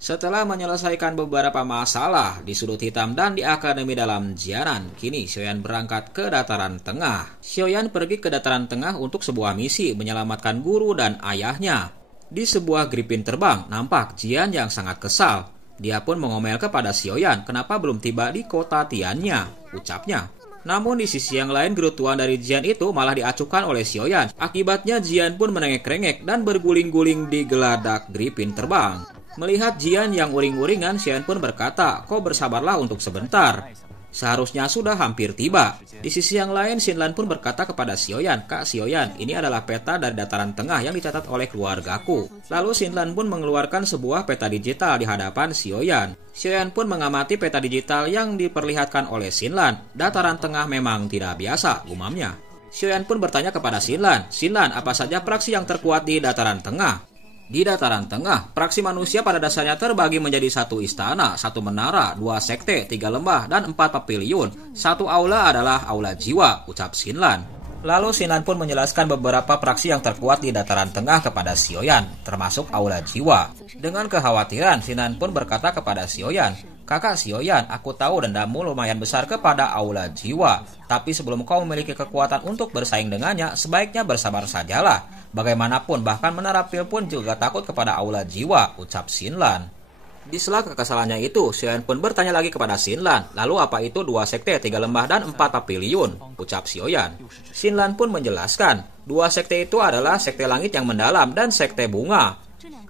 Setelah menyelesaikan beberapa masalah di sudut hitam dan di akademi dalam Jianan, kini Xiaoyan berangkat ke dataran tengah. Xiaoyan pergi ke dataran tengah untuk sebuah misi menyelamatkan guru dan ayahnya. Di sebuah gripin terbang, nampak Jian yang sangat kesal. Dia pun mengomel kepada Xiaoyan kenapa belum tiba di kota Tiannya, ucapnya. Namun di sisi yang lain, gerutuan dari Jian itu malah diacuhkan oleh Xiaoyan. Akibatnya Jian pun merengek-rengek dan berguling-guling di geladak gripin terbang. Melihat Jian yang uring-uringan, Xiaoyan pun berkata, "Kau bersabarlah untuk sebentar. Seharusnya sudah hampir tiba." Di sisi yang lain, Xinlan pun berkata kepada Xiaoyan, "Kak Xiaoyan, ini adalah peta dari dataran tengah yang dicatat oleh keluargaku." Lalu Xinlan pun mengeluarkan sebuah peta digital di hadapan Xiaoyan. Xiaoyan pun mengamati peta digital yang diperlihatkan oleh Xinlan. Dataran tengah memang tidak biasa, gumamnya. Xiaoyan pun bertanya kepada Xinlan, "Xinlan, apa saja praksi yang terkuat di dataran tengah?" Di dataran tengah, praksi manusia pada dasarnya terbagi menjadi satu istana, satu menara, dua sekte, tiga lembah, dan 4 paviliun. Satu aula adalah aula jiwa, ucap Xinlan. Lalu Xinlan pun menjelaskan beberapa praksi yang terkuat di dataran tengah kepada Xiaoyan, termasuk aula jiwa. Dengan kekhawatiran, Xinlan pun berkata kepada Xiaoyan, "Kakak Xiaoyan, aku tahu dendammu lumayan besar kepada aula jiwa. Tapi sebelum kau memiliki kekuatan untuk bersaing dengannya, sebaiknya bersabar sajalah. Bagaimanapun, bahkan menara pil pun juga takut kepada aula jiwa," ucap Xinlan. Di sela kekesalannya itu, Xiaoyan pun bertanya lagi kepada Xinlan, "Lalu apa itu 2 sekte, 3 lembah, dan 4 paviliun?" ucap Xiaoyan. Xinlan pun menjelaskan, 2 sekte itu adalah sekte langit yang mendalam dan sekte bunga.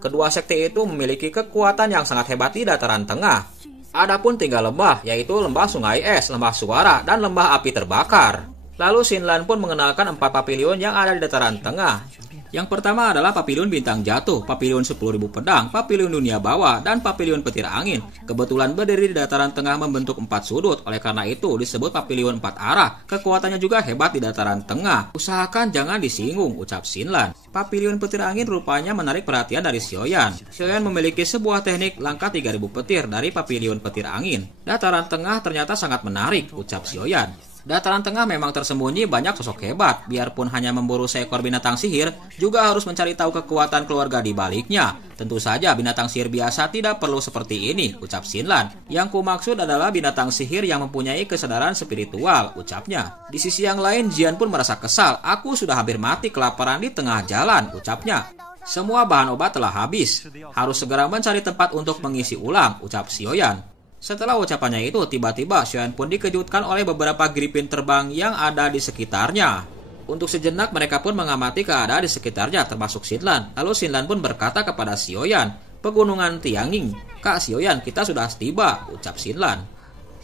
Kedua sekte itu memiliki kekuatan yang sangat hebat di dataran tengah. Adapun 3 lembah, yaitu lembah sungai es, lembah suara, dan lembah api terbakar. Lalu Xinlan pun mengenalkan 4 paviliun yang ada di dataran tengah. Yang pertama adalah Paviliun Bintang Jatuh, Paviliun 10.000 Pedang, Paviliun Dunia Bawah, dan Paviliun Petir Angin. Kebetulan berdiri di dataran tengah membentuk 4 sudut, oleh karena itu disebut Paviliun 4 arah. Kekuatannya juga hebat di dataran tengah. Usahakan jangan disinggung, ucap Xinlan. Paviliun Petir Angin rupanya menarik perhatian dari Xiaoyan. Xiaoyan memiliki sebuah teknik langkah 3.000 petir dari Paviliun Petir Angin. Dataran tengah ternyata sangat menarik, ucap Xiaoyan. Dataran tengah memang tersembunyi banyak sosok hebat. Biarpun hanya memburu seekor binatang sihir, juga harus mencari tahu kekuatan keluarga di baliknya. Tentu saja binatang sihir biasa tidak perlu seperti ini, ucap Xinlan. Yang kumaksud adalah binatang sihir yang mempunyai kesadaran spiritual, ucapnya. Di sisi yang lain, Jian pun merasa kesal. "Aku sudah hampir mati kelaparan di tengah jalan," ucapnya. "Semua bahan obat telah habis. Harus segera mencari tempat untuk mengisi ulang," ucap Xiaoyan. Setelah ucapannya itu, tiba-tiba Xiaoyan pun dikejutkan oleh beberapa gripin terbang yang ada di sekitarnya. Untuk sejenak mereka pun mengamati keadaan di sekitarnya, termasuk Xinlan. Lalu Xinlan pun berkata kepada Xiaoyan, "Pegunungan Tiangning. Kak Xiaoyan, kita sudah tiba," ucap Xinlan.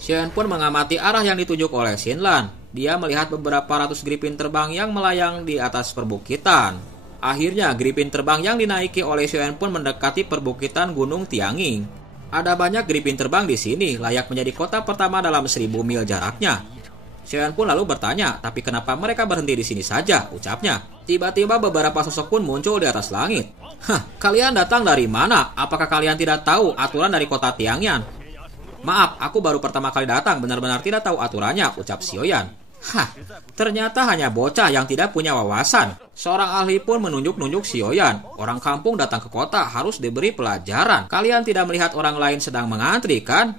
Xiaoyan pun mengamati arah yang ditunjuk oleh Xinlan. Dia melihat beberapa ratus gripin terbang yang melayang di atas perbukitan. Akhirnya, gripin terbang yang dinaiki oleh Xiaoyan pun mendekati perbukitan Gunung Tiangning. Ada banyak gripin terbang di sini, layak menjadi kota pertama dalam 1000 mil jaraknya. Xiaoyan pun lalu bertanya, "Tapi kenapa mereka berhenti di sini saja?" ucapnya. Tiba-tiba beberapa sosok pun muncul di atas langit. Kalian datang dari mana? Apakah kalian tidak tahu aturan dari kota Tiangyan?" "Maaf, aku baru pertama kali datang, benar-benar tidak tahu aturannya," ucap Xiaoyan. Ternyata hanya bocah yang tidak punya wawasan. Seorang ahli pun menunjuk-nunjuk Xiaoyan. "Orang kampung datang ke kota harus diberi pelajaran. Kalian tidak melihat orang lain sedang mengantri, kan?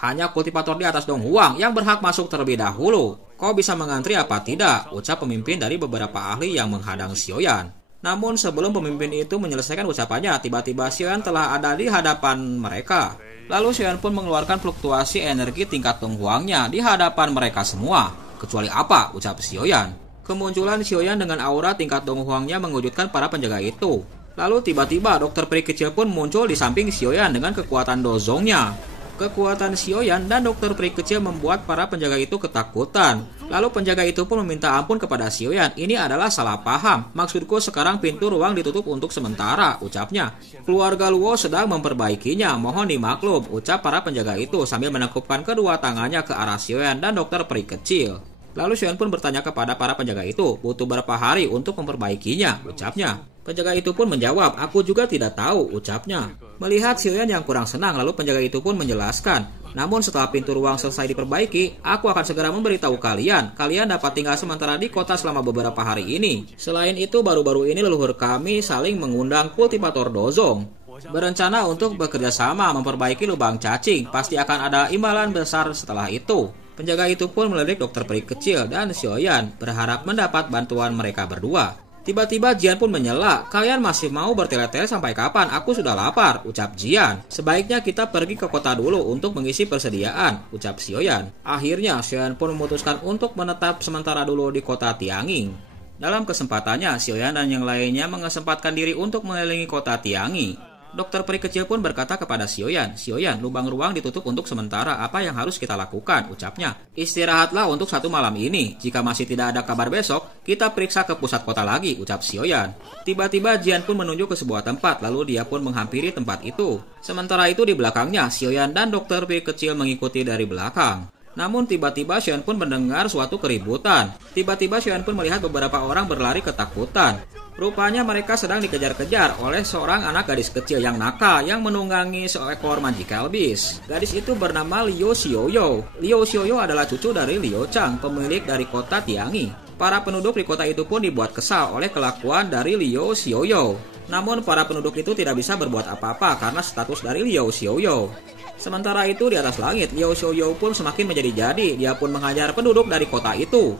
Hanya kultivator di atas Donghuang yang berhak masuk terlebih dahulu. Kau bisa mengantri apa tidak?" ucap pemimpin dari beberapa ahli yang menghadang Xiaoyan. Namun sebelum pemimpin itu menyelesaikan ucapannya, tiba-tiba Xiaoyan telah ada di hadapan mereka. Lalu Xiaoyan pun mengeluarkan fluktuasi energi tingkat Donghuangnya di hadapan mereka semua. "Kecuali apa?" ucap Xiaoyan. Kemunculan Xiaoyan dengan aura tingkat Donghuangnya mengejutkan para penjaga itu. Lalu tiba-tiba dokter peri kecil pun muncul di samping Xiaoyan dengan kekuatan dozongnya. Kekuatan Xiaoyan dan dokter peri kecil membuat para penjaga itu ketakutan. Lalu penjaga itu pun meminta ampun kepada Xiaoyan. "Ini adalah salah paham. Maksudku sekarang pintu ruang ditutup untuk sementara," ucapnya. "Keluarga Luo sedang memperbaikinya. Mohon dimaklum," ucap para penjaga itu sambil menekupkan kedua tangannya ke arah Xiaoyan dan dokter peri kecil. Lalu Xiaoyan pun bertanya kepada para penjaga itu, "Butuh berapa hari untuk memperbaikinya?" ucapnya. Penjaga itu pun menjawab, "Aku juga tidak tahu," ucapnya. Melihat Xiaoyan yang kurang senang, lalu penjaga itu pun menjelaskan, "Namun setelah pintu ruang selesai diperbaiki, aku akan segera memberitahu kalian. Kalian dapat tinggal sementara di kota selama beberapa hari ini. Selain itu, baru-baru ini leluhur kami saling mengundang kultivator dozong." berencana untuk bekerja sama memperbaiki lubang cacing. Pasti akan ada imbalan besar setelah itu. Penjaga itu pun melirik dokter peri kecil dan Xiaoyan berharap mendapat bantuan mereka berdua. Tiba-tiba Jian pun menyela, "Kalian masih mau bertele-tele sampai kapan? Aku sudah lapar," ucap Jian. "Sebaiknya kita pergi ke kota dulu untuk mengisi persediaan," ucap Xiaoyan. Akhirnya Xiaoyan pun memutuskan untuk menetap sementara dulu di kota Tianging. Dalam kesempatannya, Xiaoyan dan yang lainnya mengesempatkan diri untuk mengelilingi kota Tianging. Dokter peri kecil pun berkata kepada Xiaoyan, "Xiaoyan, lubang ruang ditutup untuk sementara. Apa yang harus kita lakukan?" ucapnya. "Istirahatlah untuk 1 malam ini. Jika masih tidak ada kabar besok, kita periksa ke pusat kota lagi," ucap Xiaoyan. Tiba-tiba Jian pun menunjuk ke sebuah tempat, lalu dia pun menghampiri tempat itu. Sementara itu di belakangnya, Xiaoyan dan dokter peri kecil mengikuti dari belakang. Namun tiba-tiba Xiaoyan pun mendengar suatu keributan. Tiba-tiba Xiaoyan pun melihat beberapa orang berlari ketakutan. Rupanya mereka sedang dikejar-kejar oleh seorang anak gadis kecil yang nakal yang menunggangi seekor magical beast. Gadis itu bernama Liu Xiaoyou. Liu Xiaoyou adalah cucu dari Liu Chang, pemilik dari kota Tiangi. Para penduduk di kota itu pun dibuat kesal oleh kelakuan dari Liu Xiaoyou. Namun para penduduk itu tidak bisa berbuat apa-apa karena status dari Liu Xiaoyou. Sementara itu di atas langit, Liu Xiaoyou pun semakin menjadi-jadi. Dia pun menghajar penduduk dari kota itu.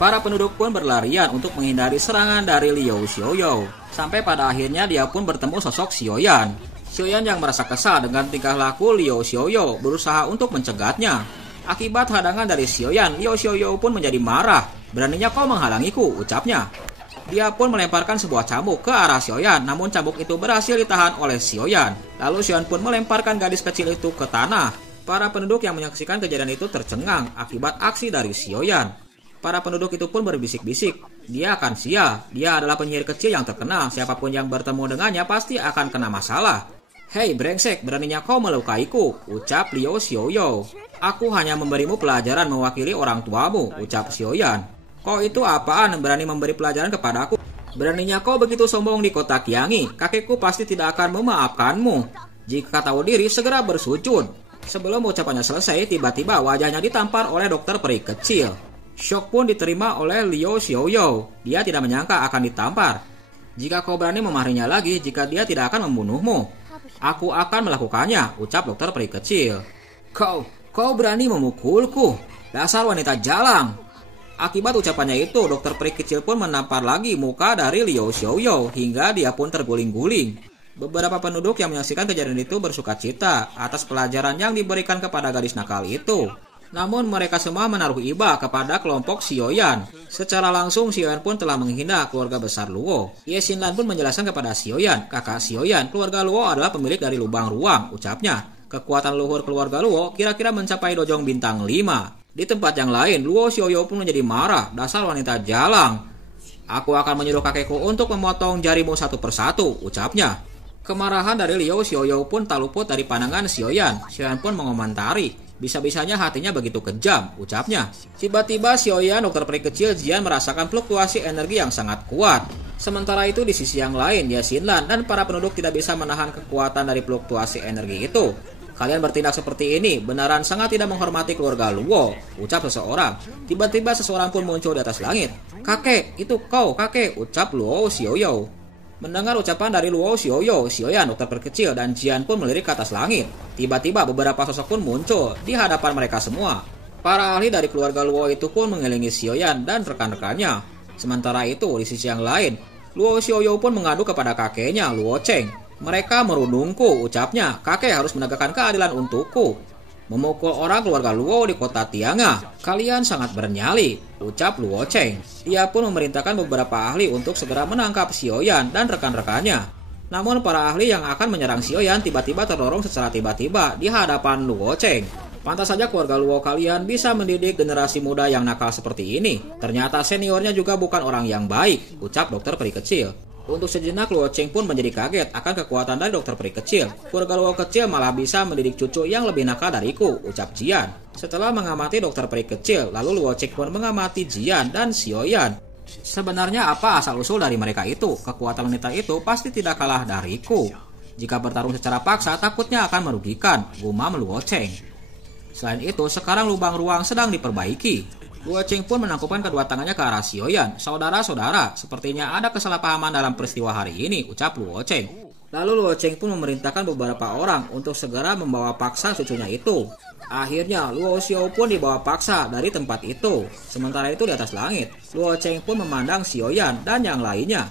Para penduduk pun berlarian untuk menghindari serangan dari Liu Xiaoyou. Sampai pada akhirnya dia pun bertemu sosok Xiaoyan. Xiaoyan yang merasa kesal dengan tingkah laku Liu Xiaoyou berusaha untuk mencegatnya. Akibat hadangan dari Xiaoyan, Liu Xiaoyou pun menjadi marah. "Beraninya kau menghalangiku," ucapnya. Dia pun melemparkan sebuah cambuk ke arah Xiaoyan, namun cambuk itu berhasil ditahan oleh Xiaoyan. Lalu Xiaoyan pun melemparkan gadis kecil itu ke tanah. Para penduduk yang menyaksikan kejadian itu tercengang akibat aksi dari Xiaoyan. Para penduduk itu pun berbisik-bisik, "Dia akan sial, dia adalah penyihir kecil yang terkenal, siapapun yang bertemu dengannya pasti akan kena masalah." "Hei brengsek, beraninya kau melukaiku," ucap Liu Xiaoyou. "Aku hanya memberimu pelajaran mewakili orang tuamu," ucap Xiaoyan. "Kau itu apaan berani memberi pelajaran kepadaku? Beraninya kau begitu sombong di kota Tiangi, kakekku pasti tidak akan memaafkanmu. Jika tahu diri, segera bersujud." Sebelum ucapannya selesai, tiba-tiba wajahnya ditampar oleh dokter peri kecil. Shock pun diterima oleh Liu Xiaoyou. Dia tidak menyangka akan ditampar. "Jika kau berani memarahinya lagi, jika dia tidak akan membunuhmu, aku akan melakukannya," ucap dokter peri kecil. Kau berani memukulku? Dasar wanita jalang." Akibat ucapannya itu, dokter peri kecil pun menampar lagi muka dari Liu Xiaoyou hingga dia pun terguling-guling. Beberapa penduduk yang menyaksikan kejadian itu bersukacita atas pelajaran yang diberikan kepada gadis nakal itu. Namun mereka semua menaruh iba kepada kelompok Xiaoyan. Secara langsung Xiaoyan pun telah menghina keluarga besar Luo. Ye Xinlan pun menjelaskan kepada Xiaoyan, "Kakak Xiaoyan, keluarga Luo adalah pemilik dari lubang ruang," ucapnya. "Kekuatan luhur keluarga Luo kira-kira mencapai dojong bintang 5. Di tempat yang lain, Luo Xiaoyou pun menjadi marah. "Dasar wanita jalang. Aku akan menyuruh kakekku untuk memotong jarimu satu persatu," ucapnya. Kemarahan dari Liu Xiaoyou pun tak luput dari pandangan Xiaoyan. Xiaoyan pun mengomentari, "Bisa-bisanya hatinya begitu kejam," ucapnya. Tiba-tiba Xiaoyan, dokter peri kecil Jian merasakan fluktuasi energi yang sangat kuat. Sementara itu di sisi yang lain, Ye Xinlan dan para penduduk tidak bisa menahan kekuatan dari fluktuasi energi itu. "Kalian bertindak seperti ini benaran sangat tidak menghormati keluarga Luo," ucap seseorang. Tiba-tiba seseorang pun muncul di atas langit. "Kakek, itu kau kakek," ucap Luo Xiaoyou. Mendengar ucapan dari Luo Xiaoyou, Xiaoyan, dokter peri kecil dan Jian pun melirik ke atas langit. Tiba-tiba beberapa sosok pun muncul di hadapan mereka semua. Para ahli dari keluarga Luo itu pun mengelilingi Xiaoyan dan rekan-rekannya. Sementara itu di sisi yang lain, Luo Xiaoyou pun mengadu kepada kakeknya Luo Cheng. "Mereka merundungku," ucapnya. "Kakek harus menegakkan keadilan untukku. Memukul orang keluarga Luo di kota Tianga. Kalian sangat bernyali," ucap Luo Cheng. Dia pun memerintahkan beberapa ahli untuk segera menangkap Xiaoyan dan rekan-rekannya. Namun para ahli yang akan menyerang Xiaoyan tiba-tiba terdorong secara tiba-tiba di hadapan Luo Cheng. "Pantas saja keluarga Luo kalian bisa mendidik generasi muda yang nakal seperti ini. Ternyata seniornya juga bukan orang yang baik," ucap dokter peri kecil. Untuk sejenak Luo Cheng pun menjadi kaget akan kekuatan dari dokter peri kecil. "Keluarga Luo kecil malah bisa mendidik cucu yang lebih nakal dariku," ucap Jian. Setelah mengamati dokter peri kecil, lalu Luo Cheng pun mengamati Jian dan Xiaoyan. "Sebenarnya apa asal-usul dari mereka itu? Kekuatan wanita itu pasti tidak kalah dariku. Jika bertarung secara paksa, takutnya akan merugikan," gumam Luo Cheng. Selain itu, sekarang lubang ruang sedang diperbaiki. Luo Cheng pun menangkupkan kedua tangannya ke arah Xiaoyan. "Saudara-saudara, sepertinya ada kesalahpahaman dalam peristiwa hari ini," ucap Luo Cheng. Lalu Luo Cheng pun memerintahkan beberapa orang untuk segera membawa paksa cucunya itu. Akhirnya Luo Xiao pun dibawa paksa dari tempat itu. Sementara itu di atas langit, Luo Cheng pun memandang Xiaoyan dan yang lainnya.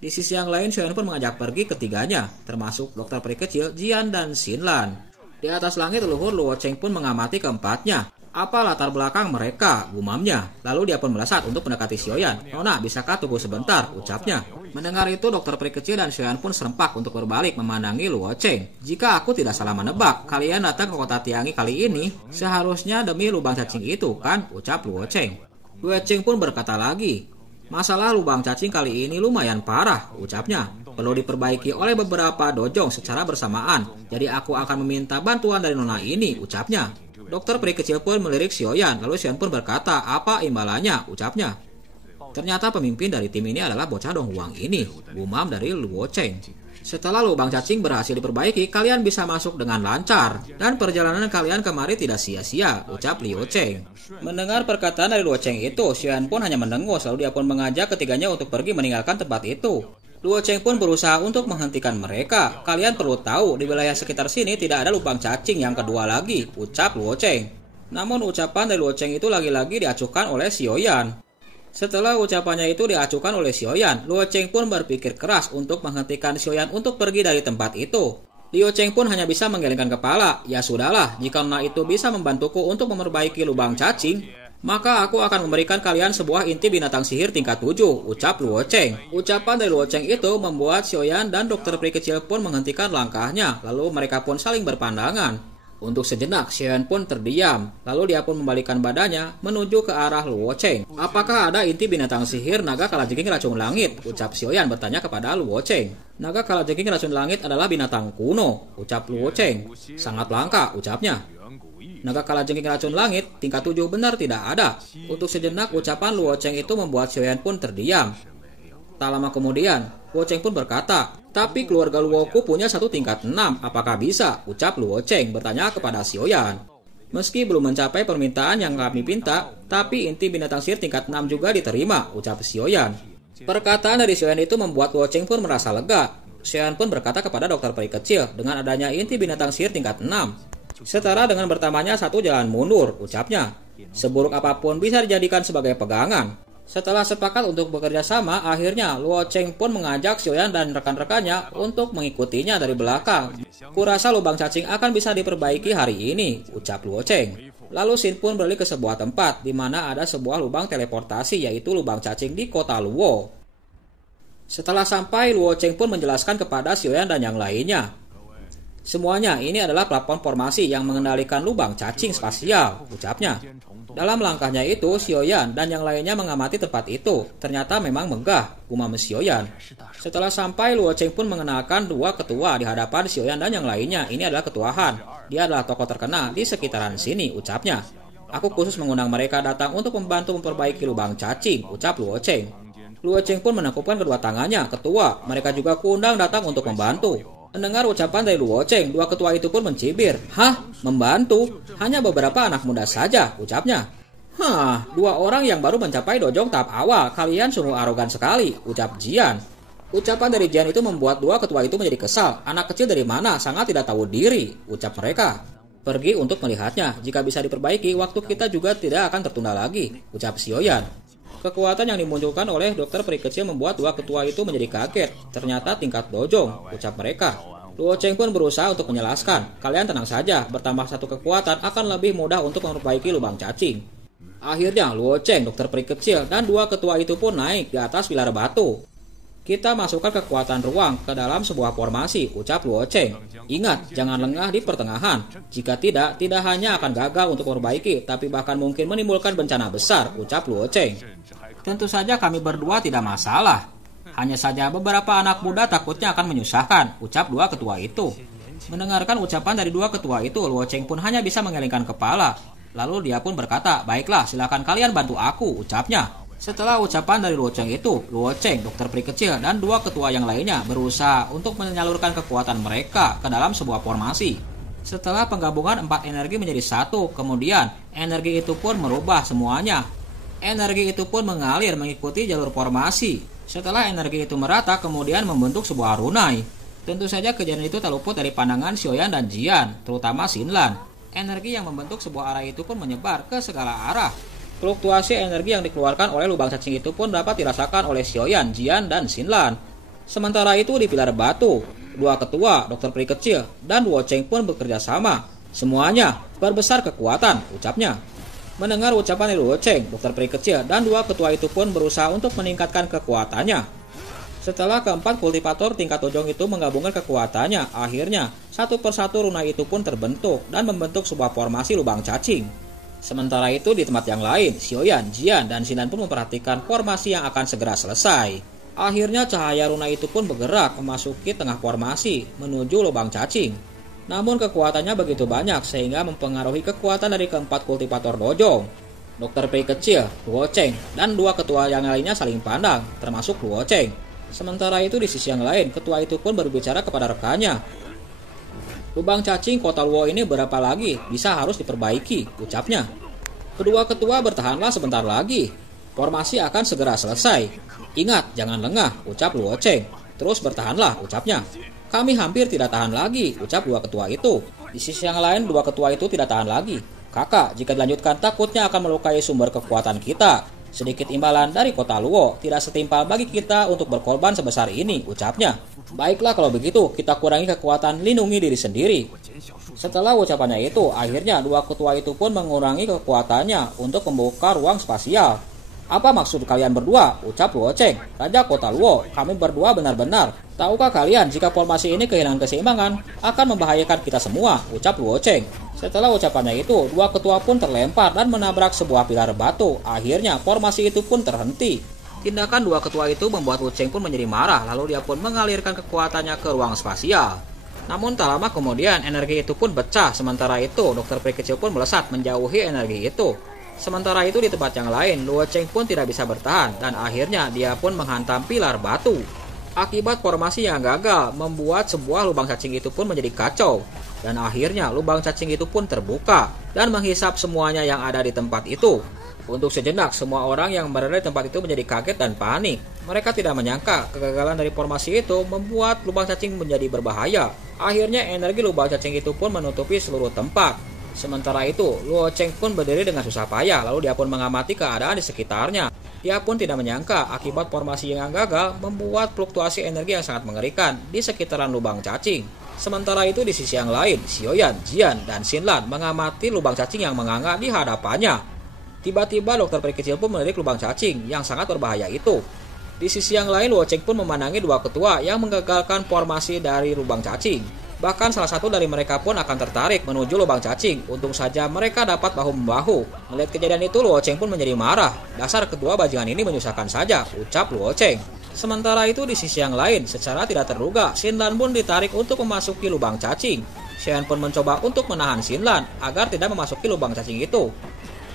Di sisi yang lain, Xiaoyan pun mengajak pergi ketiganya, termasuk dokter peri kecil Jian dan Xinlan. Di atas langit luhur, Luo Cheng pun mengamati keempatnya. Apa latar belakang mereka, gumamnya. Lalu dia pun melesat untuk mendekati Xiaoyan. "Nona, bisakah tunggu sebentar?" ucapnya. Mendengar itu, dokter peri kecil dan Xiaoyan pun serempak untuk berbalik memandangi Luo Cheng. "Jika aku tidak salah menebak, kalian datang ke kota Tiangi kali ini seharusnya demi lubang cacing itu, kan?" ucap Luo Cheng. Luo Cheng pun berkata lagi, "Masalah lubang cacing kali ini lumayan parah," ucapnya. "Perlu diperbaiki oleh beberapa dojong secara bersamaan. Jadi aku akan meminta bantuan dari nona ini," ucapnya. Dokter peri kecil pun melirik Xiaoyan, lalu Xiaoyan pun berkata, "Apa imbalannya?" ucapnya. Ternyata pemimpin dari tim ini adalah bocah Dong Huang ini, gumam dari Luo Cheng. "Setelah lubang cacing berhasil diperbaiki, kalian bisa masuk dengan lancar. Dan perjalanan kalian kemari tidak sia-sia," ucap Luo Cheng. Mendengar perkataan dari Luo Cheng itu, Xiaoyan pun hanya mendengus, lalu dia pun mengajak ketiganya untuk pergi meninggalkan tempat itu. Luo Cheng pun berusaha untuk menghentikan mereka. "Kalian perlu tahu, di wilayah sekitar sini tidak ada lubang cacing yang kedua lagi," ucap Luo Cheng. Namun ucapan dari Luo Cheng itu lagi-lagi diacuhkan oleh Xiaoyan. Setelah ucapannya itu diacuhkan oleh Xiaoyan, Luo Cheng pun berpikir keras untuk menghentikan Xiaoyan untuk pergi dari tempat itu. Luo Cheng pun hanya bisa menggelengkan kepala. "Ya sudahlah, jika nona itu bisa membantuku untuk memperbaiki lubang cacing, maka aku akan memberikan kalian sebuah inti binatang sihir tingkat 7, ucap Luo Cheng. Ucapan dari Luo Cheng itu membuat Xiaoyan dan dokter peri kecil pun menghentikan langkahnya, lalu mereka pun saling berpandangan. Untuk sejenak, Xiaoyan pun terdiam, lalu dia pun membalikkan badannya menuju ke arah Luo Cheng. "Apakah ada inti binatang sihir naga kalajengking racun langit?" ucap Xiaoyan bertanya kepada Luo Cheng. "Naga kalajengking racun langit adalah binatang kuno," ucap Luo Cheng. "Sangat langka," ucapnya. "Naga kalajengking racun langit tingkat 7 benar tidak ada." Untuk sejenak ucapan Luo Cheng itu membuat Xiaoyan pun terdiam. Tak lama kemudian, Luo Cheng pun berkata, "Tapi keluarga Luoku punya satu tingkat 6, apakah bisa?" ucap Luo Cheng bertanya kepada Xiaoyan. "Meski belum mencapai permintaan yang kami minta, tapi inti binatang sihir tingkat 6 juga diterima," ucap Xiaoyan. Perkataan dari Xiaoyan itu membuat Luo Cheng pun merasa lega. Xiaoyan pun berkata kepada dokter peri kecil, "Dengan adanya inti binatang sihir tingkat 6, setara dengan bertambahnya satu jalan mundur," ucapnya. "Seburuk apapun bisa dijadikan sebagai pegangan." Setelah sepakat untuk bekerja sama, akhirnya Luo Cheng pun mengajak Xiaoyan dan rekan-rekannya untuk mengikutinya dari belakang. "Kurasa lubang cacing akan bisa diperbaiki hari ini," ucap Luo Cheng. Lalu Xin pun beralih ke sebuah tempat di mana ada sebuah lubang teleportasi, yaitu lubang cacing di kota Luo. Setelah sampai, Luo Cheng pun menjelaskan kepada Xiaoyan dan yang lainnya. "Semuanya ini adalah platform formasi yang mengendalikan lubang cacing spasial," ucapnya. Dalam langkahnya itu, Xiaoyan dan yang lainnya mengamati tempat itu. Ternyata memang megah, gumam Xiaoyan. Setelah sampai, Luo Cheng pun mengenalkan dua ketua di hadapan Xiaoyan dan yang lainnya. "Ini adalah Ketua Han. Dia adalah tokoh terkenal di sekitaran sini," ucapnya. "Aku khusus mengundang mereka datang untuk membantu memperbaiki lubang cacing," ucap Luo Cheng. Luo Cheng pun menekupkan kedua tangannya. "Ketua, mereka juga kuundang datang untuk membantu." Mendengar ucapan dari Luo Cheng, dua ketua itu pun mencibir. "Hah? Membantu? Hanya beberapa anak muda saja," ucapnya. "Hah, dua orang yang baru mencapai dojong tahap awal, kalian sungguh arogan sekali," ucap Jian. Ucapan dari Jian itu membuat dua ketua itu menjadi kesal. "Anak kecil dari mana? Sangat tidak tahu diri," ucap mereka. "Pergi untuk melihatnya. Jika bisa diperbaiki, waktu kita juga tidak akan tertunda lagi," ucap Xiaoyan. Kekuatan yang dimunculkan oleh dokter peri kecil membuat dua ketua itu menjadi kaget. "Ternyata tingkat dojong," ucap mereka. Luo Cheng pun berusaha untuk menjelaskan, "Kalian tenang saja, bertambah satu kekuatan akan lebih mudah untuk memperbaiki lubang cacing." Akhirnya Luo Cheng, dokter peri kecil, dan dua ketua itu pun naik di atas pilar batu. "Kita masukkan kekuatan ruang ke dalam sebuah formasi," ucap Luo Cheng. "Ingat, jangan lengah di pertengahan. Jika tidak hanya akan gagal untuk memperbaiki, tapi bahkan mungkin menimbulkan bencana besar," ucap Luo Cheng. "Tentu saja kami berdua tidak masalah. Hanya saja beberapa anak muda takutnya akan menyusahkan," ucap dua ketua itu. Mendengarkan ucapan dari dua ketua itu, Luo Cheng pun hanya bisa menggelengkan kepala. Lalu dia pun berkata, "Baiklah, silakan kalian bantu aku," ucapnya. Setelah ucapan dari Luo Cheng itu, Luo Cheng, dokter peri kecil, dan dua ketua yang lainnya berusaha untuk menyalurkan kekuatan mereka ke dalam sebuah formasi. Setelah penggabungan 4 energi menjadi satu, kemudian energi itu pun merubah semuanya. Energi itu pun mengalir mengikuti jalur formasi. Setelah energi itu merata, kemudian membentuk sebuah runai. Tentu saja kejadian itu tak luput dari pandangan Xiaoyan dan Jian, terutama Xinlan. Energi yang membentuk sebuah arah itu pun menyebar ke segala arah. Fluktuasi energi yang dikeluarkan oleh lubang cacing itu pun dapat dirasakan oleh Xiaoyan, Jian, dan Xinlan. Sementara itu di pilar batu, dua ketua, dokter peri kecil, dan Luo Cheng pun bekerja sama. Semuanya berbesar kekuatan, ucapnya. Mendengar ucapan dari Luo Cheng, dokter peri kecil, dan dua ketua itu pun berusaha untuk meningkatkan kekuatannya. Setelah keempat kultivator tingkat ujung itu menggabungkan kekuatannya, akhirnya satu persatu runa itu pun terbentuk dan membentuk sebuah formasi lubang cacing. Sementara itu di tempat yang lain, Xiaoyan, Jian, dan Xinlan pun memperhatikan formasi yang akan segera selesai. Akhirnya cahaya runa itu pun bergerak memasuki tengah formasi menuju lubang cacing. Namun kekuatannya begitu banyak sehingga mempengaruhi kekuatan dari keempat kultivator dojong. Dokter peri kecil, Luo Cheng, dan dua ketua yang lainnya saling pandang, termasuk Luo Cheng. Sementara itu di sisi yang lain, ketua itu pun berbicara kepada rekannya. Lubang cacing kota Luo ini berapa lagi bisa harus diperbaiki, ucapnya. Kedua ketua bertahanlah sebentar lagi. Formasi akan segera selesai. Ingat, jangan lengah, ucap Luo Cheng. Terus bertahanlah, ucapnya. Kami hampir tidak tahan lagi, ucap dua ketua itu. Di sisi yang lain, dua ketua itu tidak tahan lagi. Kakak, jika dilanjutkan takutnya akan melukai sumber kekuatan kita. Sedikit imbalan dari kota Luo tidak setimpal bagi kita untuk berkorban sebesar ini, ucapnya. Baiklah kalau begitu, kita kurangi kekuatan lindungi diri sendiri. Setelah ucapannya itu, akhirnya dua ketua itu pun mengurangi kekuatannya untuk membuka ruang spasial. Apa maksud kalian berdua? Ucap Luo Cheng. Raja kota Luo, kami berdua benar-benar. Tahukah kalian jika formasi ini kehilangan keseimbangan akan membahayakan kita semua? Ucap Luo Cheng. Setelah ucapannya itu, dua ketua pun terlempar dan menabrak sebuah pilar batu. Akhirnya formasi itu pun terhenti. Tindakan dua ketua itu membuat Luo Cheng pun menjadi marah, lalu dia pun mengalirkan kekuatannya ke ruang spasial. Namun tak lama kemudian energi itu pun pecah. Sementara itu dokter peri kecil pun melesat menjauhi energi itu. Sementara itu di tempat yang lain, Luo Cheng pun tidak bisa bertahan dan akhirnya dia pun menghantam pilar batu. Akibat formasi yang gagal membuat sebuah lubang cacing itu pun menjadi kacau. Dan akhirnya lubang cacing itu pun terbuka dan menghisap semuanya yang ada di tempat itu. Untuk sejenak semua orang yang berada di tempat itu menjadi kaget dan panik. Mereka tidak menyangka kegagalan dari formasi itu membuat lubang cacing menjadi berbahaya. Akhirnya energi lubang cacing itu pun menutupi seluruh tempat. Sementara itu, Luo Cheng pun berdiri dengan susah payah, lalu dia pun mengamati keadaan di sekitarnya. Dia pun tidak menyangka akibat formasi yang gagal membuat fluktuasi energi yang sangat mengerikan di sekitaran lubang cacing. Sementara itu di sisi yang lain, Xiaoyan, Jian, dan Xinlan mengamati lubang cacing yang menganga di hadapannya. Tiba-tiba dokter peri kecil pun melirik lubang cacing yang sangat berbahaya itu. Di sisi yang lain, Luo Cheng pun memandangi dua ketua yang menggagalkan formasi dari lubang cacing. Bahkan salah satu dari mereka pun akan tertarik menuju lubang cacing. Untung saja mereka dapat bahu-membahu. Melihat kejadian itu, Luo Cheng pun menjadi marah. Dasar kedua bajingan ini menyusahkan saja, ucap Luo Cheng. Sementara itu di sisi yang lain, secara tidak terduga, Xinlan pun ditarik untuk memasuki lubang cacing. Xian pun mencoba untuk menahan Xinlan agar tidak memasuki lubang cacing itu.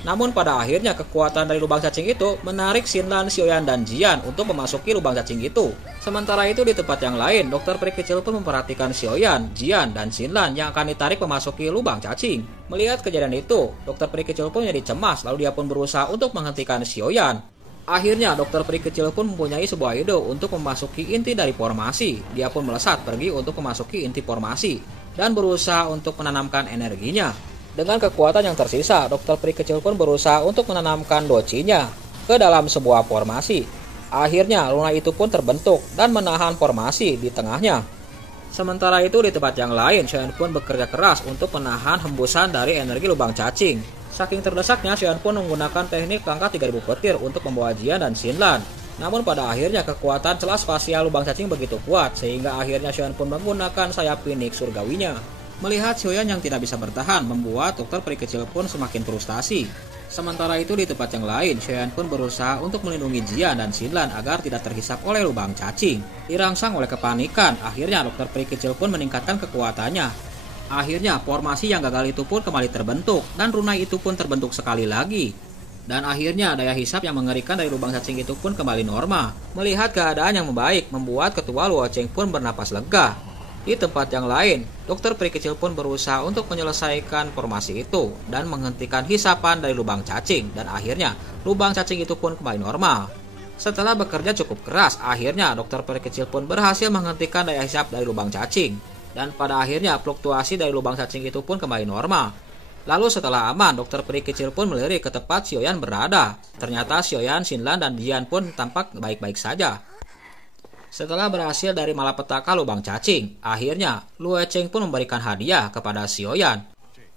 Namun pada akhirnya kekuatan dari lubang cacing itu menarik Xinlan, Xiaoyan, dan Jian untuk memasuki lubang cacing itu. Sementara itu di tempat yang lain, dokter peri kecil pun memperhatikan Xiaoyan, Jian, dan Xinlan yang akan ditarik memasuki lubang cacing. Melihat kejadian itu, dokter peri kecil pun menjadi cemas, lalu dia pun berusaha untuk menghentikan Xiaoyan. Akhirnya dokter peri kecil pun mempunyai sebuah ide untuk memasuki inti dari formasi. Dia pun melesat pergi untuk memasuki inti formasi dan berusaha untuk menanamkan energinya. Dengan kekuatan yang tersisa, dokter peri kecil pun berusaha untuk menanamkan docinya ke dalam sebuah formasi. Akhirnya runa itu pun terbentuk dan menahan formasi di tengahnya. Sementara itu di tempat yang lain, Xian pun bekerja keras untuk menahan hembusan dari energi lubang cacing. Saking terdesaknya, Xian pun menggunakan teknik langkah 3000 petir untuk membawa Jian dan Xinlan. Namun pada akhirnya kekuatan celah spasial lubang cacing begitu kuat sehingga akhirnya Xian pun menggunakan sayap pinik surgawinya. Melihat Xiaoyan yang tidak bisa bertahan membuat dokter peri kecil pun semakin frustasi. Sementara itu di tempat yang lain, Xiaoyan pun berusaha untuk melindungi Jian dan Xinlan agar tidak terhisap oleh lubang cacing. Dirangsang oleh kepanikan, akhirnya dokter peri kecil pun meningkatkan kekuatannya. Akhirnya formasi yang gagal itu pun kembali terbentuk dan runai itu pun terbentuk sekali lagi. Dan akhirnya daya hisap yang mengerikan dari lubang cacing itu pun kembali normal. Melihat keadaan yang membaik membuat ketua Luo Cheng pun bernapas lega. Di tempat yang lain, dokter peri kecil pun berusaha untuk menyelesaikan formasi itu dan menghentikan hisapan dari lubang cacing dan akhirnya lubang cacing itu pun kembali normal. Setelah bekerja cukup keras, akhirnya dokter peri kecil pun berhasil menghentikan daya hisap dari lubang cacing. Dan pada akhirnya fluktuasi dari lubang cacing itu pun kembali normal. Lalu setelah aman, dokter peri kecil pun melirik ke tempat Xiaoyan berada. Ternyata Xiaoyan, Xinlan, dan Jian pun tampak baik-baik saja. Setelah berhasil dari malapetaka lubang cacing, akhirnya Luo Cheng pun memberikan hadiah kepada Xiaoyan.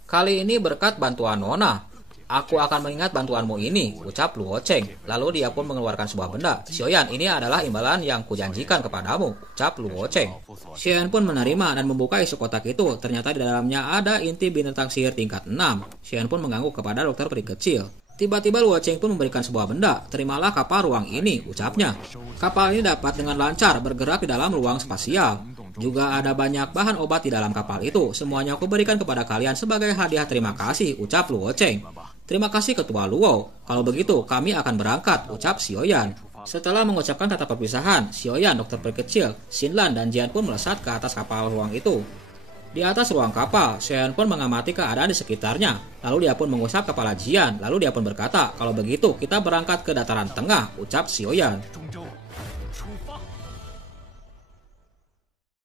Kali ini berkat bantuan Nona. Aku akan mengingat bantuanmu ini, ucap Luo Cheng. Lalu dia pun mengeluarkan sebuah benda. Xiaoyan, ini adalah imbalan yang kujanjikan kepadamu, ucap Luo Cheng. Xiaoyan pun menerima dan membuka isi kotak itu. Ternyata di dalamnya ada inti binatang sihir tingkat 6. Xiaoyan pun mengangguk kepada dokter peri kecil. Tiba-tiba Luo Cheng pun memberikan sebuah benda. Terimalah kapal ruang ini, ucapnya. Kapal ini dapat dengan lancar bergerak di dalam ruang spasial. Juga ada banyak bahan obat di dalam kapal itu. Semuanya aku berikan kepada kalian sebagai hadiah terima kasih, ucap Luo Cheng. Terima kasih Ketua Luo. Kalau begitu, kami akan berangkat, ucap Xiaoyan. Setelah mengucapkan kata perpisahan, Xiaoyan, dokter peri kecil, Xinlan, dan Jian pun melesat ke atas kapal ruang itu. Di atas ruang kapal, Xiaoyan pun mengamati keadaan di sekitarnya. Lalu dia pun mengusap kepala Jian. Lalu dia pun berkata, kalau begitu kita berangkat ke dataran tengah, ucap Xiaoyan.